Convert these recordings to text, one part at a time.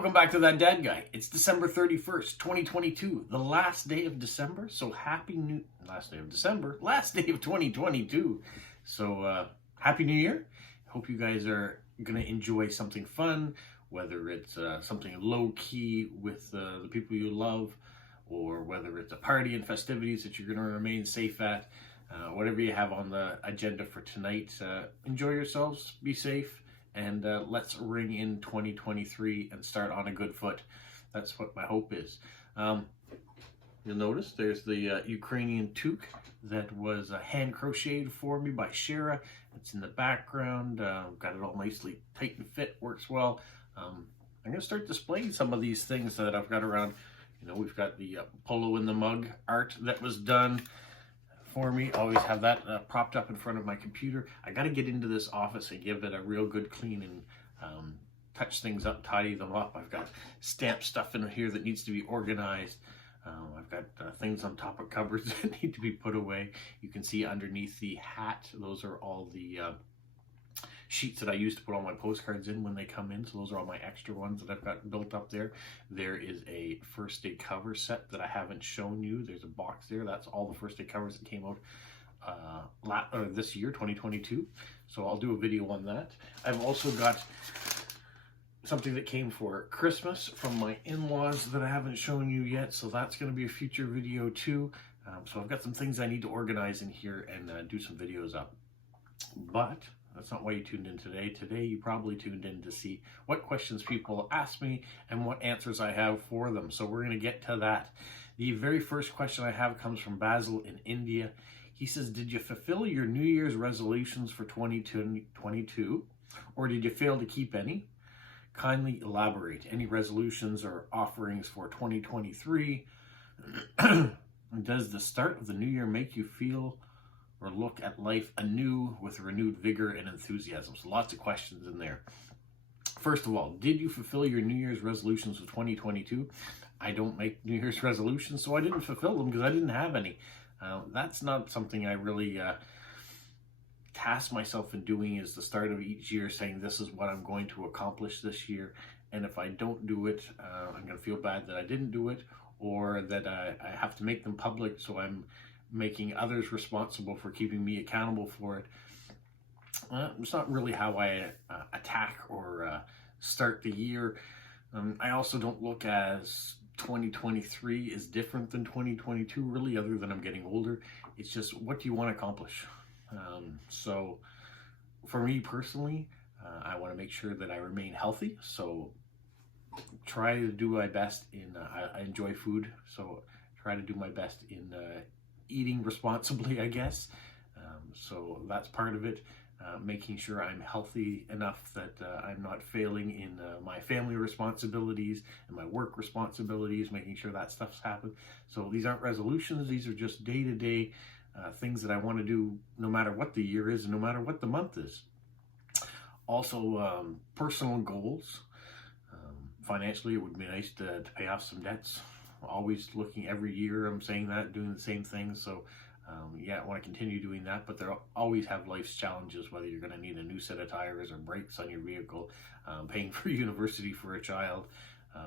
Welcome back to That Dad Guy. It's December 31st, 2022, the last day of December. So last day of December, last day of 2022. So happy New Year. Hope you guys are going to enjoy something fun, whether it's something low key with the people you love, or whether it's a party and festivities that you're going to remain safe at. Whatever you have on the agenda for tonight, enjoy yourselves, be safe. And let's ring in 2023 and start on a good foot. That's what my hope is. You'll notice there's the Ukrainian toque that was hand crocheted for me by Shara. It's in the background. Got it all nicely tight and fit, works well. I'm going to start displaying some of these things that I've got around. You know, we've got the Polo in the mug art that was done for me. Always have that propped up in front of my computer. I got to get into this office and give it a real good clean and touch things up, tidy them up. I've got stamp stuff in here that needs to be organized. I've got things on top of cupboards that need to be put away. You can see underneath the hat, those are all the sheets that I use to put all my postcards in when they come in. So those are all my extra ones that I've got built up there. There is a first day cover set that I haven't shown you. There's a box there. That's all the first day covers that came out this year, 2022. So I'll do a video on that. I've also got something that came for Christmas from my in-laws that I haven't shown you yet. So that's going to be a future video too. So I've got some things I need to organize in here and do some videos up. But that's not why you tuned in today. Today you probably tuned in to see what questions people ask me and what answers I have for them. So we're going to get to that. The very first question I have comes from Basil in India. He says, did you fulfill your New Year's resolutions for 2022 or did you fail to keep any? Kindly elaborate. Any resolutions or offerings for 2023? Does the start of the new year make you feel or look at life anew with renewed vigor and enthusiasm? So lots of questions in there. First of all, did you fulfill your New Year's resolutions of 2022? I don't make New Year's resolutions, so I didn't fulfill them because I didn't have any. That's not something I really task myself in doing, is the start of each year saying this is what I'm going to accomplish this year. And if I don't do it, I'm going to feel bad that I didn't do it, or that I have to make them public, so I'm making others responsible for keeping me accountable for it. It's not really how I attack or start the year. I also don't look as 2023 is different than 2022 really, other than I'm getting older. It's just, what do you want to accomplish? So for me personally, I want to make sure that I remain healthy. So try to do my best in, I enjoy food, so try to do my best in eating responsibly, I guess. So that's part of it. Making sure I'm healthy enough that I'm not failing in my family responsibilities and my work responsibilities, making sure that stuff's happened. So these aren't resolutions, these are just day-to-day things that I want to do no matter what the year is and no matter what the month is. Also, personal goals. Financially, it would be nice to pay off some debts. Always looking every year, I'm saying that, doing the same thing. So yeah, I want to continue doing that, but there always have life's challenges, whether you're going to need a new set of tires or brakes on your vehicle, paying for university for a child,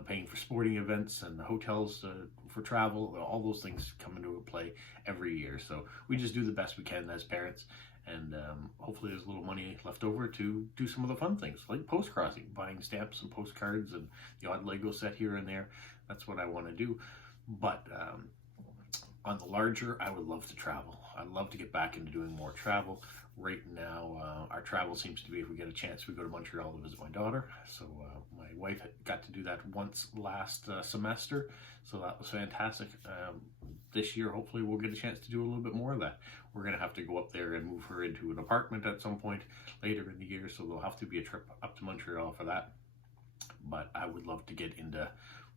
paying for sporting events and hotels for travel. All those things come into play every year. So we just do the best we can as parents, and hopefully there's a little money left over to do some of the fun things like post-crossing, buying stamps and postcards and the odd Lego set here and there. That's what I want to do. But on the larger, I would love to travel. I'd love to get back into doing more travel. Right now, our travel seems to be, if we get a chance, we go to Montreal to visit my daughter. So my wife got to do that once last semester, so that was fantastic. This year, hopefully, we'll get a chance to do a little bit more of that. We're going to have to go up there and move her into an apartment at some point later in the year, so there'll have to be a trip up to Montreal for that. But I would love to get into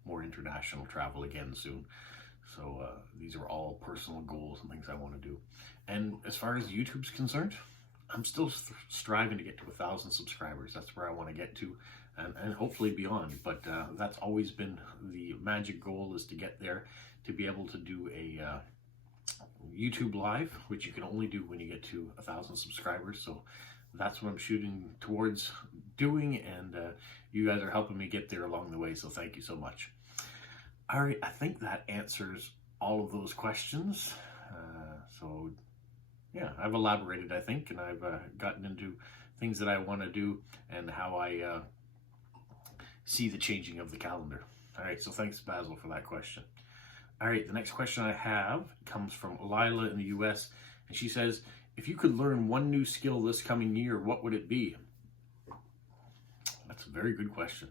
more international travel again soon. So these are all personal goals and things I want to do. And as far as YouTube's concerned, I'm still striving to get to 1,000 subscribers. That's where I want to get to, and hopefully beyond. But that's always been the magic goal, is to get there, to be able to do a YouTube live, which you can only do when you get to 1,000 subscribers. So that's what I'm shooting towards doing, and you guys are helping me get there along the way, so thank you so much. All right, I think that answers all of those questions. So yeah, I've elaborated, I think, and I've gotten into things that I want to do and how I see the changing of the calendar. All right, so thanks, Basil, for that question. All right, the next question I have comes from Lila in the US, and she says, if you could learn one new skill this coming year, what would it be? That's a very good question.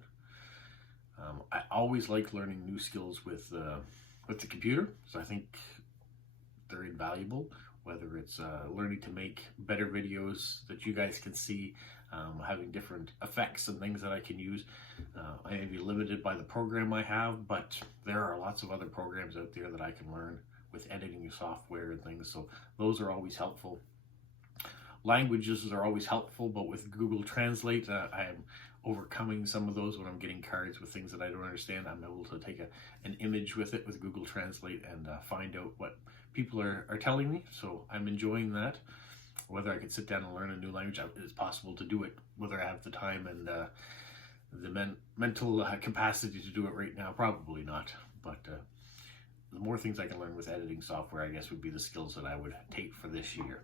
I always like learning new skills with the computer, so I think they're invaluable, whether it's learning to make better videos that you guys can see, having different effects and things that I can use. I may be limited by the program I have, but there are lots of other programs out there that I can learn with editing software and things, so those are always helpful. Languages are always helpful, but with Google Translate, I am overcoming some of those when I'm getting cards with things that I don't understand. I'm able to take an image with it with Google Translate and find out what people are telling me, so I'm enjoying that. Whether I could sit down and learn a new language, it's possible to do it. Whether I have the time and the mental capacity to do it right now, probably not. But the more things I can learn with editing software, I guess, would be the skills that I would take for this year.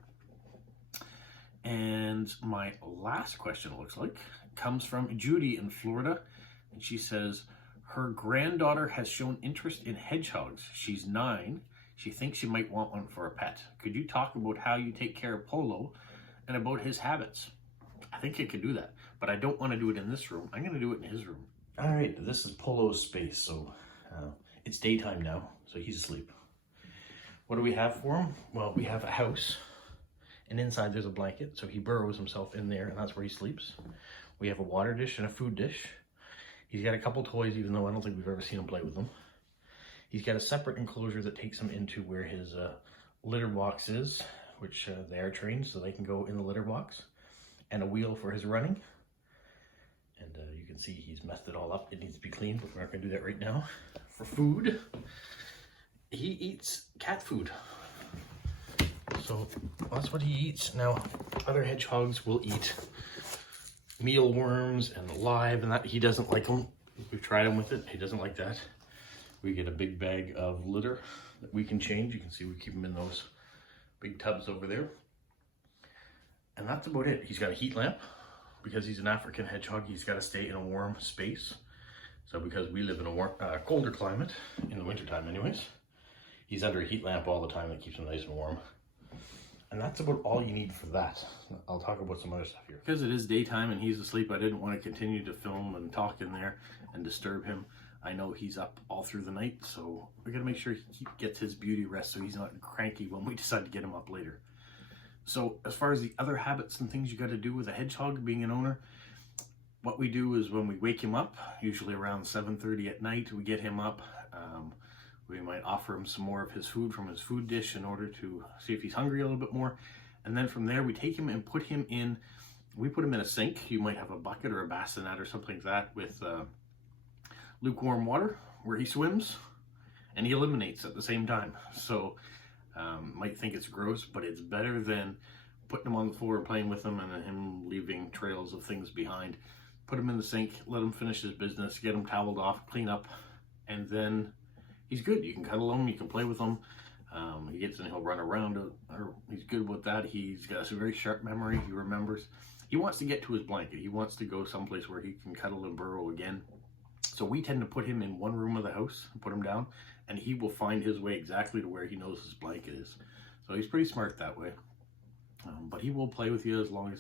And my last question, it looks like, comes from Judy in Florida, and she says, her granddaughter has shown interest in hedgehogs. She's 9. She thinks she might want one for a pet. Could you talk about how you take care of Polo and about his habits? I think I can do that, but I don't want to do it in this room. I'm going to do it in his room. All right, this is Polo's space, so it's daytime now, so he's asleep. What do we have for him? Well, we have a house, and inside there's a blanket, so he burrows himself in there, and that's where he sleeps. We have a water dish and a food dish. He's got a couple toys, even though I don't think we've ever seen him play with them. He's got a separate enclosure that takes him into where his litter box is, which they are trained so they can go in the litter box, and a wheel for his running. And you can see he's messed it all up. It needs to be cleaned, but we're not going to do that right now. For food, he eats cat food. So that's what he eats. Now, other hedgehogs will eat mealworms and live, and that he doesn't like them. We've tried him with it. He doesn't like that. We get a big bag of litter that we can change. You can see we keep them in those big tubs over there. And that's about it. He's got a heat lamp. Because he's an African hedgehog, he's got to stay in a warm space. So because we live in a colder climate, in the wintertime anyways, he's under a heat lamp all the time that keeps him nice and warm. And that's about all you need for that. I'll talk about some other stuff here. Because it is daytime and he's asleep, I didn't want to continue to film and talk in there and disturb him. I know he's up all through the night, so we gotta make sure he gets his beauty rest so he's not cranky when we decide to get him up later. So as far as the other habits and things you gotta do with a hedgehog, being an owner, what we do is when we wake him up, usually around 7:30 at night, we get him up. We might offer him some more of his food from his food dish in order to see if he's hungry a little bit more. And then from there, we take him and put him in, we put him in a sink. You might have a bucket or a bassinet or something like that with lukewarm water where he swims and he eliminates at the same time. So might think it's gross, but it's better than putting him on the floor and playing with him and him leaving trails of things behind. Put him in the sink, let him finish his business, get him toweled off, clean up, and then he's good. You can cuddle him, you can play with him. He gets in, he'll run around, or he's good with that. He's got a very sharp memory, he remembers. He wants to get to his blanket. He wants to go someplace where he can cuddle and burrow again. So we tend to put him in one room of the house, put him down, and he will find his way exactly to where he knows his blanket is. So he's pretty smart that way. But he will play with you as long as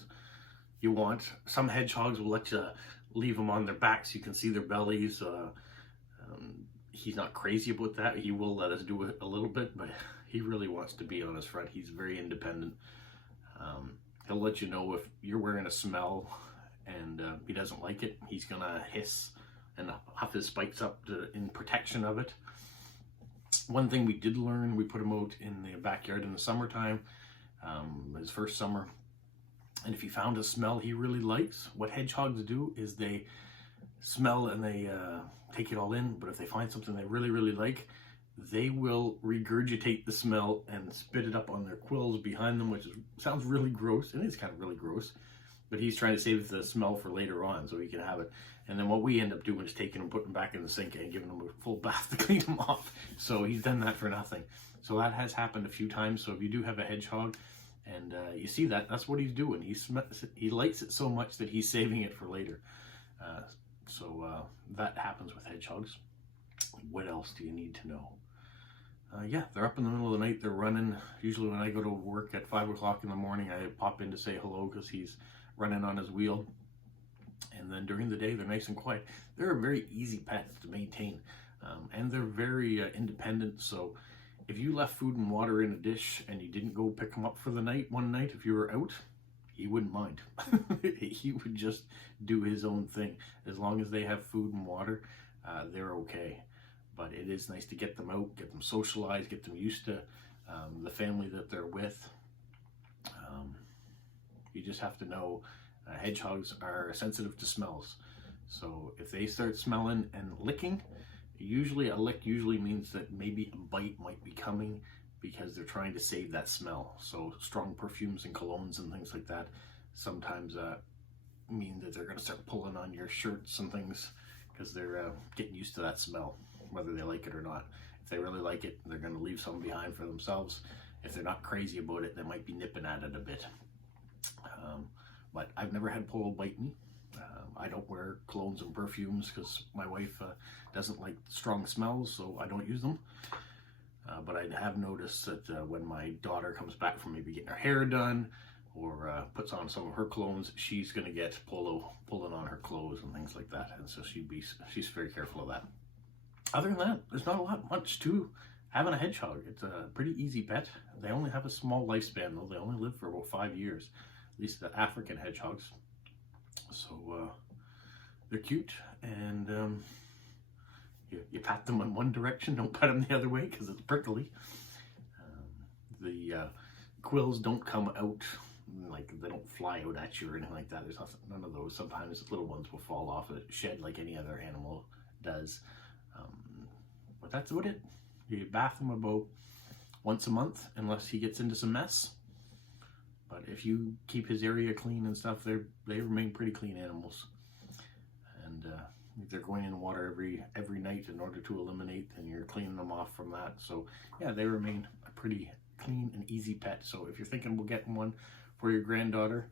you want. Some hedgehogs will let you leave them on their backs. You can see their bellies. He's not crazy about that. He will let us do it a little bit, but he really wants to be on his front. He's very independent. He'll let you know if you're wearing a smell and he doesn't like it. He's gonna hiss and huff his spikes up in protection of it. One thing we did learn, we put him out in the backyard in the summertime, his first summer, and if he found a smell he really likes, what hedgehogs do is they smell and they take it all in, but if they find something they really, really like, they will regurgitate the smell and spit it up on their quills behind them, which sounds really gross, and it's kind of really gross. But he's trying to save the smell for later on so he can have it. And then what we end up doing is taking them, putting them back in the sink and giving them a full bath to clean them off. So he's done that for nothing. So that has happened a few times. So if you do have a hedgehog and you see that, that's what he's doing. He likes it so much that he's saving it for later. That happens with hedgehogs. What else do you need to know? Yeah, they're up in the middle of the night. They're running. Usually when I go to work at 5 o'clock in the morning, I pop in to say hello because he's running on his wheel. And then during the day, they're nice and quiet. They're a very easy pet to maintain. And they're very independent. So if you left food and water in a dish and you didn't go pick them up for the night, one night, if you were out, he wouldn't mind. He would just do his own thing. As long as they have food and water, they're okay. But it is nice to get them out, get them socialized, get them used to the family that they're with. You just have to know hedgehogs are sensitive to smells. So if they start smelling and licking, usually a lick usually means that maybe a bite might be coming because they're trying to save that smell. So strong perfumes and colognes and things like that sometimes mean that they're going to start pulling on your shirts and things because they're getting used to that smell, whether they like it or not. If they really like it, they're going to leave some behind for themselves. If they're not crazy about it, they might be nipping at it a bit. But I've never had Polo bite me. I don't wear colognes and perfumes because my wife doesn't like strong smells, so I don't use them. But I have noticed that when my daughter comes back from maybe getting her hair done or puts on some of her colognes, she's going to get Polo pulling on her clothes and things like that. And so she's very careful of that. Other than that, there's not much to having a hedgehog. It's a pretty easy pet. They only have a small lifespan though. They only live for about 5 years, at least the African hedgehogs. So they're cute, and you pat them in one direction, don't pat them the other way because it's prickly. The quills don't come out, like they don't fly out at you or anything like that. There's none of those. Sometimes little ones will fall off a shed like any other animal does. But that's about it. You bath him about once a month unless he gets into some mess. But if you keep his area clean and stuff, they remain pretty clean animals. And if they're going in water every night in order to eliminate, then you're cleaning them off from that. So yeah, they remain a pretty clean and easy pet. So if you're thinking about getting one for your granddaughter,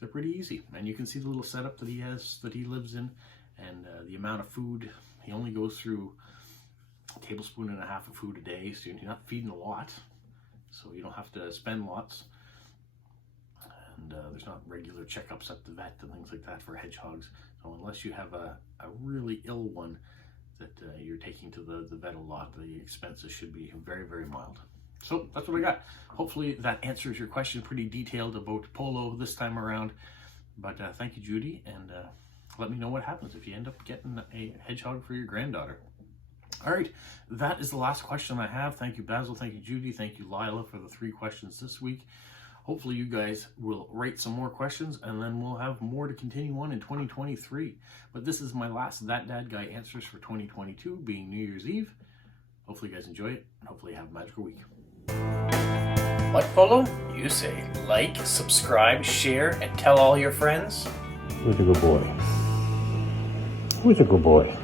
they're pretty easy. And you can see the little setup that he has, that he lives in, and the amount of food. He only goes through a tablespoon and a half of food a day, so you're not feeding a lot. So you don't have to spend lots. And there's not regular checkups at the vet and things like that for hedgehogs. So unless you have a really ill one that you're taking to the vet a lot, the expenses should be very, very mild. So that's what I got. Hopefully that answers your question pretty detailed about Polo this time around. But thank you, Judy, and let me know what happens if you end up getting a hedgehog for your granddaughter. All right, that is the last question I have. Thank you, Basil. Thank you, Judy. Thank you, Lila, for the 3 questions this week. Hopefully you guys will write some more questions, and then we'll have more to continue on in 2023. But this is my last That Dad Guy answers for 2022, being New Year's Eve. Hopefully you guys enjoy it, and hopefully you have a magical week. What, Polo? You say like, subscribe, share, and tell all your friends. Who's a good boy? Who's a good boy?